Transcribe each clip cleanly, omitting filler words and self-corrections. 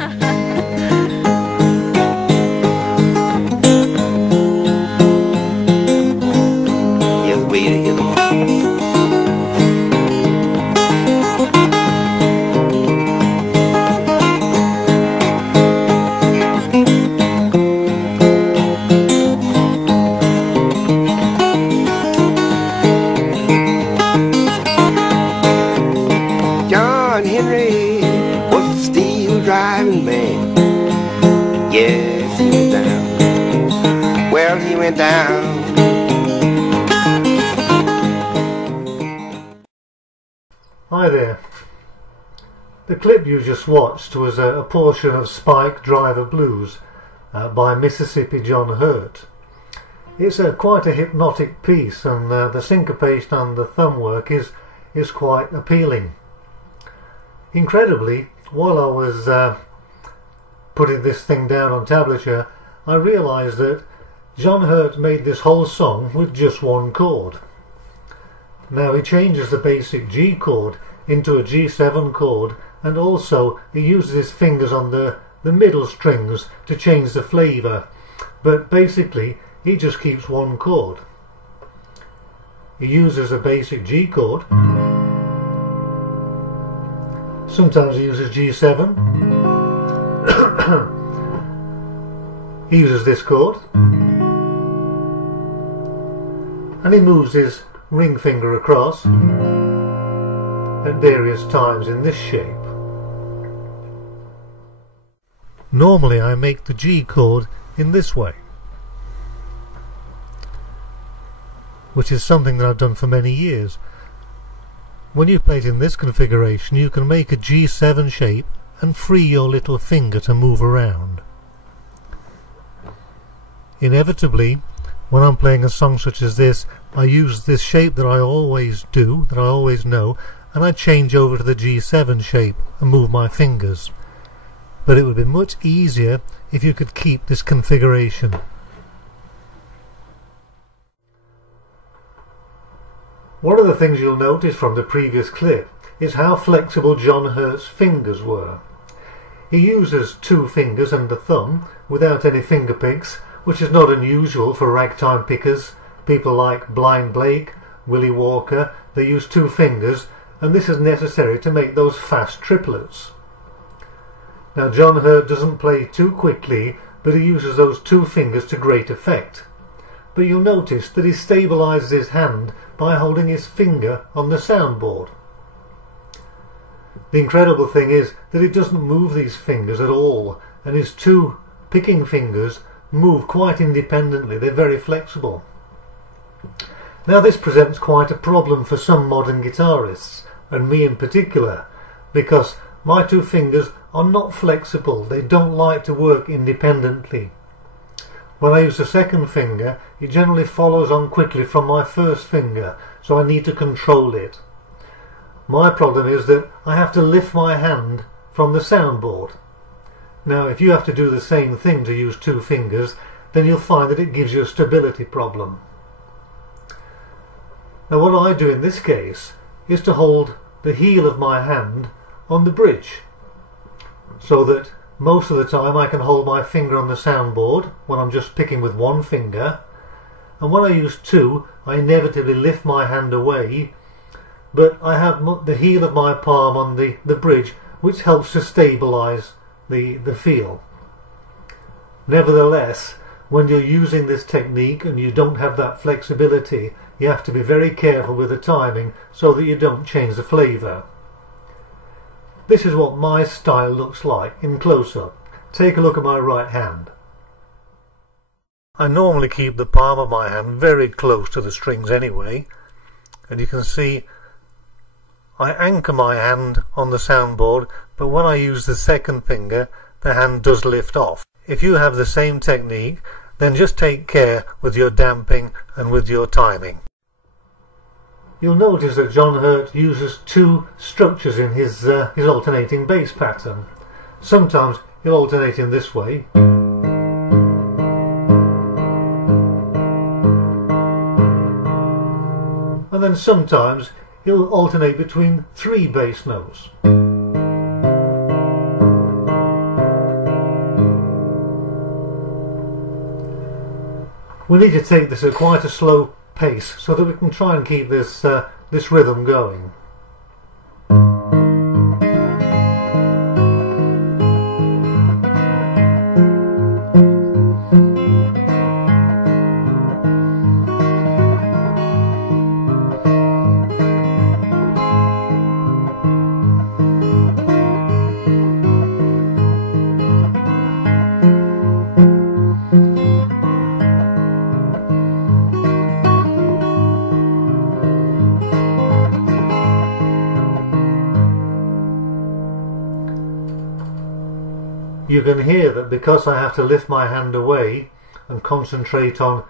Here's the way to hit 'em. Driving man, yes, he went down. Well, he went down. Hi there. The clip you just watched was a portion of Spike Driver Blues by Mississippi John Hurt. It's quite a hypnotic piece, and the syncopation and the thumb work is quite appealing. Incredibly, while I was putting this thing down on tablature, I realised that John Hurt made this whole song with just one chord. Now he changes the basic G chord into a G7 chord, and also he uses his fingers on the middle strings to change the flavour, but basically he just keeps one chord. He uses a basic G chord. Sometimes he uses G7. He uses this chord. And he moves his ring finger across at various times in this shape. Normally I make the G chord in this way, which is something that I've done for many years. When you play it in this configuration, you can make a G7 shape and free your little finger to move around. Inevitably, when I'm playing a song such as this, I use this shape that I always do, that I always know, and I change over to the G7 shape and move my fingers. But it would be much easier if you could keep this configuration. One of the things you'll notice from the previous clip is how flexible John Hurt's fingers were. He uses two fingers and a thumb without any finger picks, which is not unusual for ragtime pickers. People like Blind Blake, Willie Walker, they use two fingers, and this is necessary to make those fast triplets. Now John Hurt doesn't play too quickly, but he uses those two fingers to great effect. But you'll notice that he stabilises his hand by holding his finger on the soundboard. The incredible thing is that he doesn't move these fingers at all, and his two picking fingers move quite independently. They're very flexible. Now this presents quite a problem for some modern guitarists, and me in particular, because my two fingers are not flexible. They don't like to work independently. When I use the second finger, it generally follows on quickly from my first finger, so I need to control it. My problem is that I have to lift my hand from the soundboard. Now if you have to do the same thing to use two fingers, then you'll find that it gives you a stability problem. Now what I do in this case is to hold the heel of my hand on the bridge, so that most of the time I can hold my finger on the soundboard when I'm just picking with one finger, and when I use two I inevitably lift my hand away, but I have the heel of my palm on the bridge, which helps to stabilise the feel. Nevertheless, when you're using this technique and you don't have that flexibility, you have to be very careful with the timing so that you don't change the flavour. This is what my style looks like in close-up. Take a look at my right hand. I normally keep the palm of my hand very close to the strings anyway, and you can see I anchor my hand on the soundboard, but when I use the second finger, the hand does lift off. If you have the same technique, then just take care with your damping and with your timing. You'll notice that John Hurt uses two structures in his alternating bass pattern. Sometimes he'll alternate in this way, and then sometimes he'll alternate between three bass notes. We need to take this at quite a slow pace so that we can try and keep this this rhythm going. You can hear that because I have to lift my hand away and concentrate on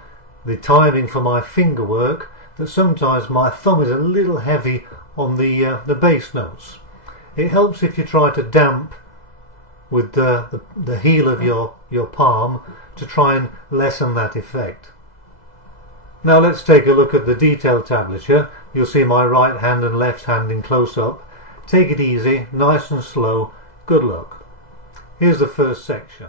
the timing for my finger work, that sometimes my thumb is a little heavy on the bass notes. It helps if you try to damp with the heel of your palm to try and lessen that effect. Now let's take a look at the detail tablature. You'll see my right hand and left hand in close-up. Take it easy, nice and slow. Good luck. Here's the first section.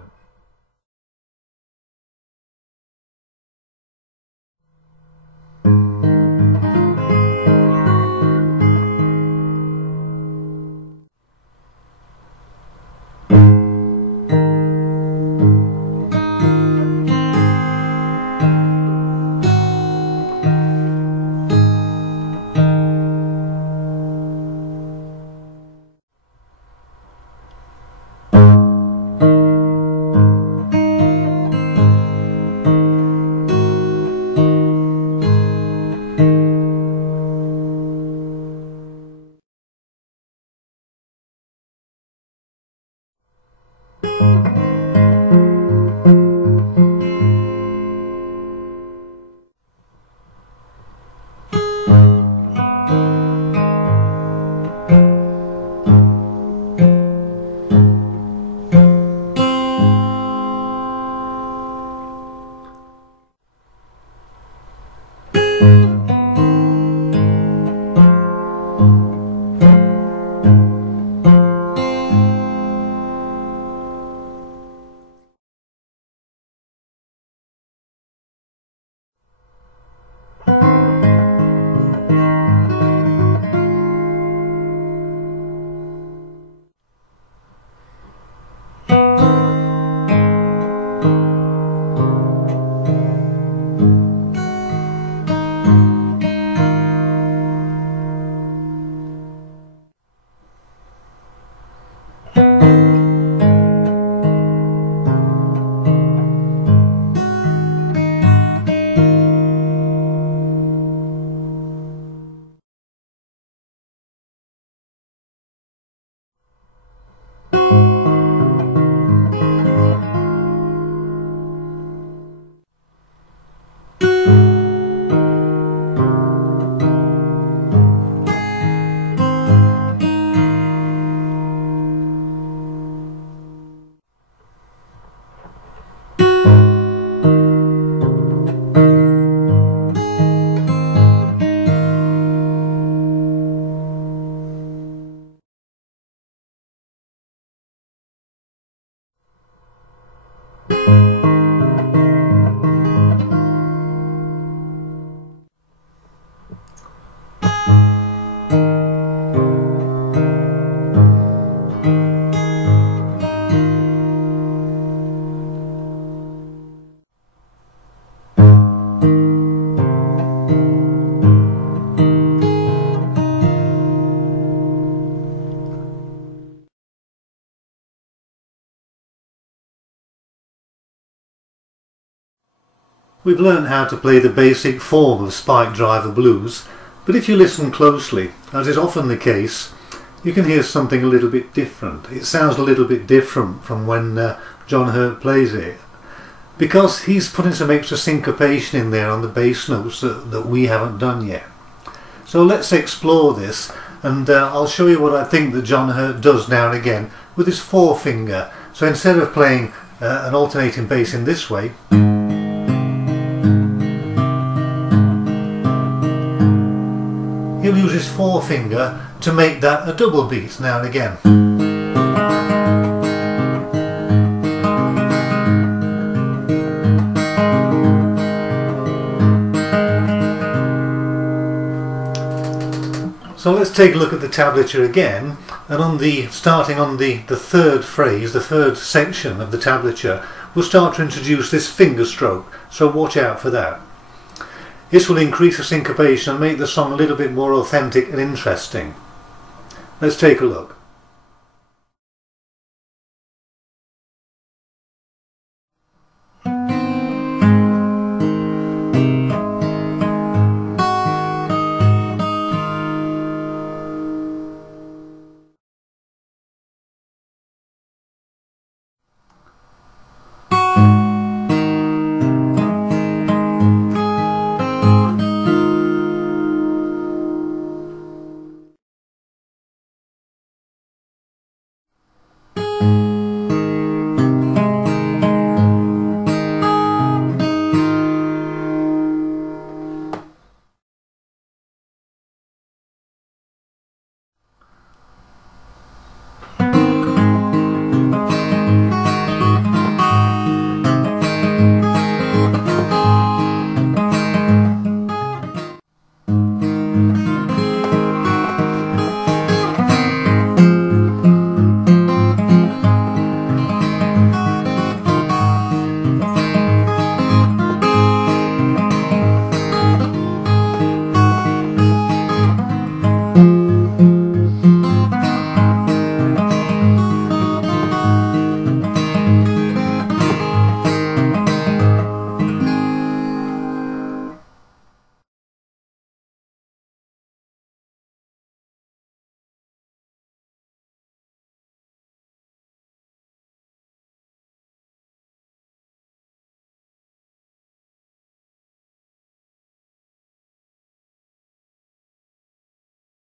We've learned how to play the basic form of spike driver blues, but if you listen closely, as is often the case, you can hear something a little bit different. It sounds a little bit different from when John Hurt plays it, because he's putting some extra syncopation in there on the bass notes that we haven't done yet. So let's explore this, and I'll show you what I think that John Hurt does now and again with his forefinger. So instead of playing an alternating bass in this way, he'll use his forefinger to make that a double beat now and again. let's take a look at the tablature again, and starting on the third phrase, the third section of the tablature, we'll start to introduce this finger stroke, so watch out for that. This will increase the syncopation and make the song a little bit more authentic and interesting. Let's take a look.